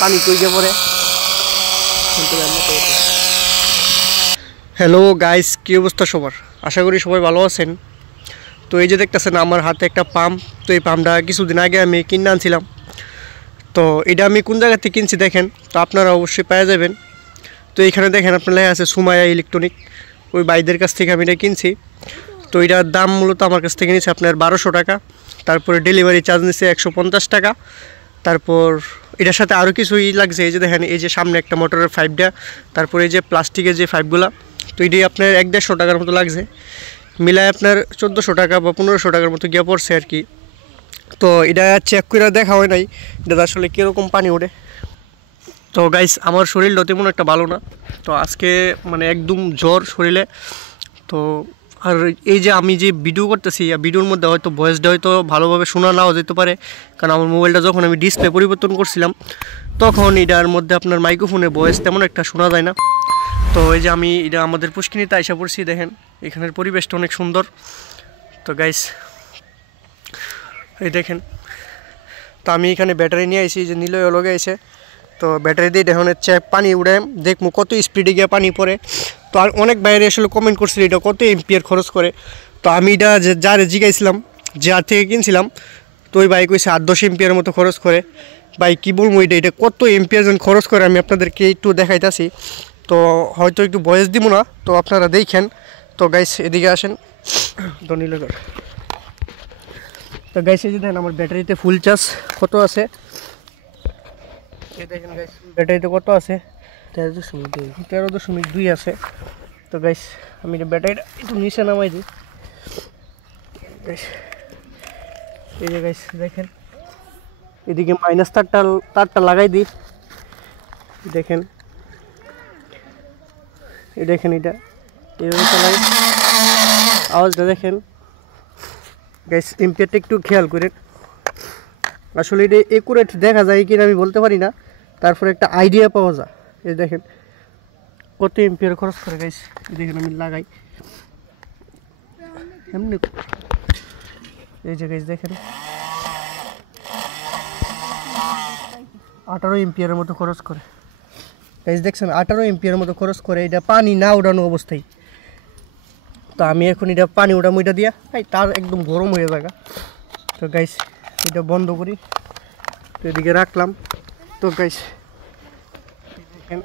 পানি কইকে পড়ে। Hello guys, কী অবস্থা সবার? আশা করি সবাই ভালো আছেন। তো এই যে দেখতেছেন আমার হাতে একটা পাম্প। তো এই পাম্পটা কিছুদিন আগে আমি কিনে আনছিলাম। তো এটা আমি কোন জায়গা থেকে কিনছি দেখেন, তো আপনারা অবশ্যই পেয়ে যাবেন। তো এইখানে দেখেন আপনার লেখা আছে সুমাইয়া ইলেকট্রনিক। ওই ভাইদের কাছ থেকে আমি এটা কিনছি। তো এটার দাম মূলত আমার কাছ থেকে নিচ্ছে আপনার 1200 টাকা। তারপরে ডেলিভারি চার্জ নিচ্ছে 150 টাকা। তারপর এটার সাথে আরও কিছুই লাগছে। এই যে দেখেন, এই যে সামনে একটা মোটরের পাইপটা, তারপরে এই যে প্লাস্টিকের যে পাইপগুলো, তো এটাই আপনার 1-150 টাকার মতো লাগছে। মিলায় আপনার 1400 টাকা বা 1500 টাকার মতো গিয়ে পড়ছে আর কি। তো এটা চেক করে দেখা হয় নাই এটা আসলে কীরকম পানি ওঠে। তো গাইস, আমার শরীরটা তেমন একটা ভালো না। তো আজকে মানে একদম জ্বর শরীরে। তো আর এই যে আমি যে ভিডিও করতেছি, ভিডিওর মধ্যে হয়তো ভয়েসটা হয়তো ভালোভাবে শোনা নাও যেতে পারে, কারণ আমার মোবাইলটা যখন আমি ডিসপ্লে পরিবর্তন করছিলাম তখন এটার মধ্যে আপনার মাইক্রোফোনে ভয়েস তেমন একটা শোনা যায় না। তো এই যে আমি এটা আমাদের পুষ্কিনিতে আইসা পড়ছি, দেখেন এখানের পরিবেশটা অনেক সুন্দর। তো গাইস এই দেখেন, তো আমি এখানে ব্যাটারি নিয়ে আইছি, যে নিলয় লগে আইছে। তো ব্যাটারি দিয়ে এখন হচ্ছে পানি উড়ে দেখবো কত স্পিডে গিয়ে পানি পড়ে। তো আর অনেক বাইরে আসলে কমেন্ট করছিল এটা কত এম্পিয়ার খরচ করে। তো আমি এটা যারে জিগাইছিলাম, যার থেকে কিনছিলাম, তো ওই বাইক কইছে 8-10 এম্পিয়ার মতো খরচ করে। বাইক কী বলবো, এটা কত এম্পিয়ার যেন খরচ করে আমি আপনাদেরকে একটু দেখাইতেছি। তো হয়তো একটু ভয়েস দিব না, তো আপনারা দেখেন। তো গাইস এদিকে আসেন, তো নীলগড়। তো গাইস এই যে দেখেন আমার ব্যাটারিতে ফুল চার্জ কত আছে, দেখেন গাইস ব্যাটারিতে কত আছে, 13.2 আছে। তো গাইস আমি ব্যাটারিটা একটু নিচে নামাই দিই। এই যে গাইস দেখেন, এদিকে মাইনাস তারটা লাগাই দিই। দেখেন এই দেখেন এটা এইভাবে চালাই, আওয়াজটা দেখেন গাইস। এম্পিয়ারটা একটু খেয়াল করেন। আসলে এটা একুরেট দেখা যায় কিনা আমি বলতে পারি না, তারপরে একটা আইডিয়া পাওয়া যায়। এই দেখেন কত এম্পিয়ার খরচ করে গাইস। দেখেন আমি লাগাই এমনি, এই যে গাইস দেখেন 18 এম্পিয়ারের মতো খরচ করে গাইস। দেখছেন 18 এম্পিয়ারের মতো খরচ করে, এটা পানি না উড়ানো অবস্থায়। তো আমি এখন এটা পানি উঠামো এটা দিয়া, তার একদম গরম হয়ে যাবে। তো গাইস এটা বন্ধ করি, তো এদিকে রাখলাম। তো গাইস দেখেন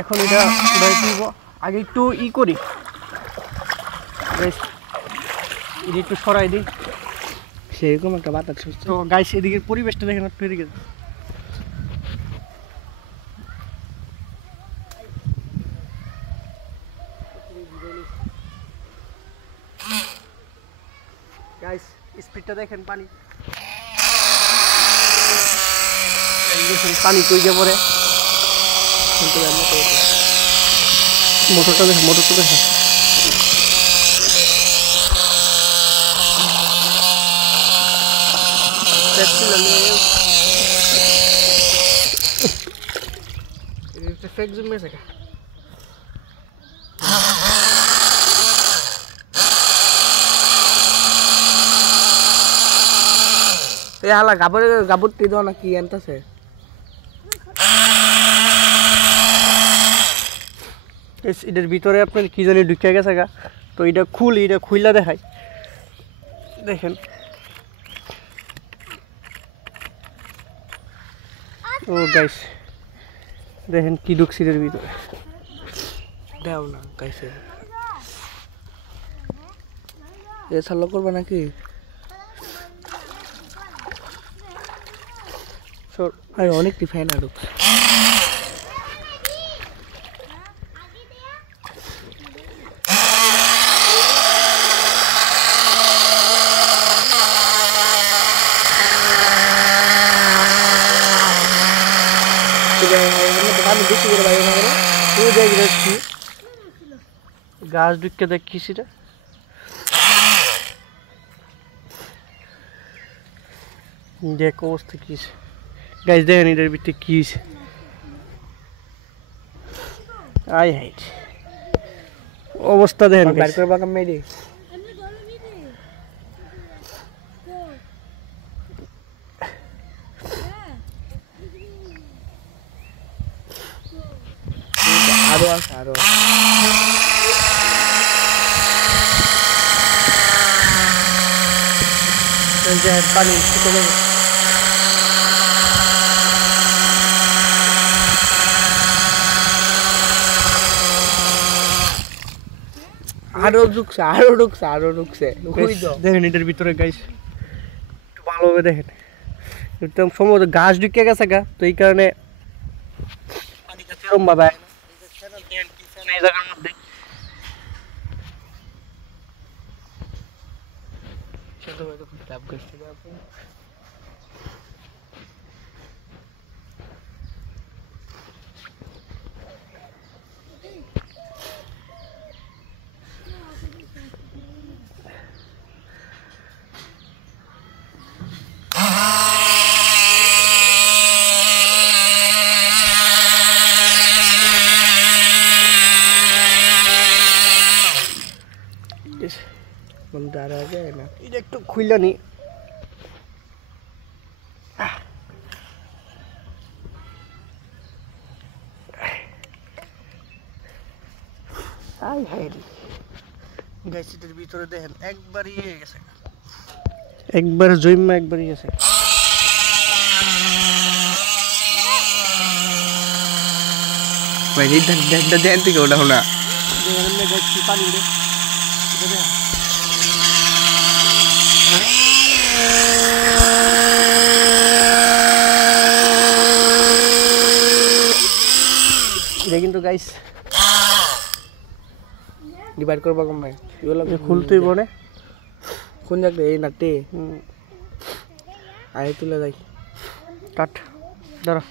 এখন এটা উঠাইব, আগে একটু করি গাইস, এটা একটু সরাই দিই, সেরকম একটা বাতাস। তো গাইস এদিকে পরিবেশটা দেখেন একটু, এদিকে গাইস স্পিডটা দেখেন, পানি পানি কইকে পড়ে। মোটরটা দেখেন, মোটরটা দেখেন। फेक जूम में से क्या ये हाला गाबुर ती दो ना की एंता से इस इधर भीतरे अपने की जानी ढुके गए सगा। तो इधर खुला देखाई, देखें ओ गाइस देखें की ढुकছি এর ভিতরে, দাও না গাইস এ চালু করবে নাকি সর। আরে অনেক ফ্যান আর গাছ ঢুকে দেখিস দেখ অবস্থা কি গাছ দেখেন এটার ভিতরে কি আই হাইট অবস্থা দেখেন। আরো আছে আরো যে পানি শুকনো আরো ঢুকছে দেখেন এটার ভিতরে গাইস একটু ভালোভাবে দেখেন একদম সম্ভবত গাছ ঢুকে গেছে গা তো এই কারণে পানিটা সেরকম ভাবে আয় না। এই জায়গার মধ্যে দাঁড়া যায় না এটা একটু খুইলা নি আই হাই গাইস এটার ভিতরে দেখেন একবারই গেছে একবার জৈমা একবারই গেছে ভাই দেন থেকে ওটা না দেখেন গাইস কি পানি রে এটা কিন্তু গাইস ডিভাইড করবা কম ভাই এগুলো খুলতেই বনে কোন জায়গায় এই নাটে আয় তুলে যাই কাট দাঁড়া